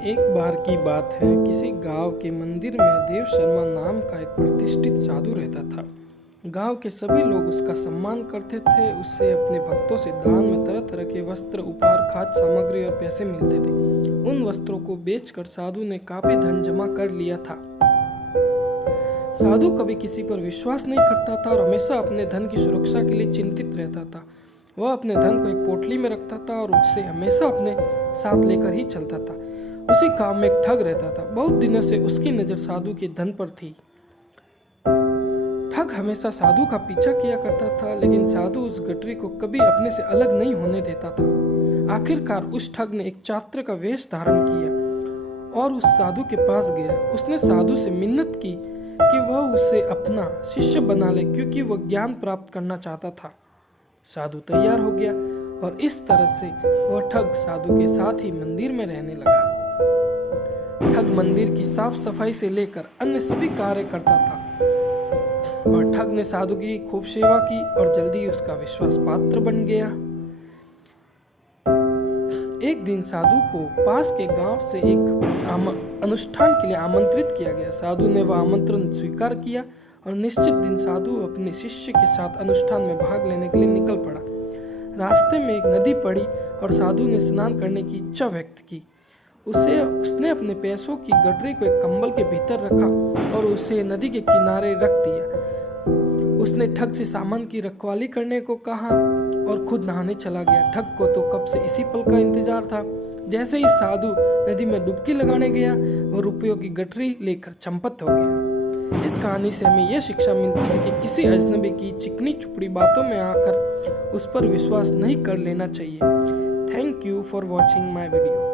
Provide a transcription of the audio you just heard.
एक बार की बात है, किसी गांव के मंदिर में देव शर्मा नाम का एक प्रतिष्ठित साधु रहता था। गांव के सभी लोग उसका सम्मान करते थे। उससे अपने भक्तों से दान में तरह तरह के वस्त्र, उपहार, खाद्य सामग्री और पैसे मिलते थे। उन वस्त्रों को बेचकर साधु ने काफी धन जमा कर लिया था। साधु कभी किसी पर विश्वास नहीं करता था और हमेशा अपने धन की सुरक्षा के लिए चिंतित रहता था। वह अपने धन को एक पोटली में रखता था और उसे हमेशा अपने साथ लेकर ही चलता था। उसी गांव में एक ठग रहता था। बहुत दिनों से उसकी नजर साधु के धन पर थी। ठग हमेशा साधु का पीछा किया करता था, लेकिन साधु उस गठरी को कभी अपने से अलग नहीं होने देता था। आखिरकार उस ठग ने एक छात्र का वेश धारण किया और उस साधु के पास गया। उसने साधु से मिन्नत की कि वह उसे अपना शिष्य बना ले, क्योंकि वह ज्ञान प्राप्त करना चाहता था। साधु तैयार हो गया और इस तरह से वह ठग साधु के साथ ही मंदिर में रहने लगा। ठग मंदिर की साफ सफाई से लेकर अन्य सभी कार्य करता था और ठग ने साधु की खूब सेवा की और जल्दी उसका विश्वास पात्र बन गया। एक दिन साधु को पास के गांव से एक अनुष्ठान के लिए आमंत्रित किया गया। साधु ने वह आमंत्रण स्वीकार किया और निश्चित दिन साधु अपने शिष्य के साथ अनुष्ठान में भाग लेने के लिए निकल पड़ा। रास्ते में एक नदी पड़ी और साधु ने स्नान करने की इच्छा व्यक्त की। उसने अपने पैसों की गठरी को एक कंबल के भीतर रखा और उसे नदी के किनारे रख दिया। उसने ठग से सामान की रखवाली करने को कहा और खुद नहाने चला गया। ठग को तो कब से इसी पल का इंतजार था। जैसे ही साधु नदी में डुबकी लगाने गया, वो रुपयों की गठरी लेकर चंपत हो गया। इस कहानी से हमें यह शिक्षा मिलती है कि किसी अजनबी की चिकनी चुपड़ी बातों में आकर उस पर विश्वास नहीं कर लेना चाहिए। Thank you for watching my video.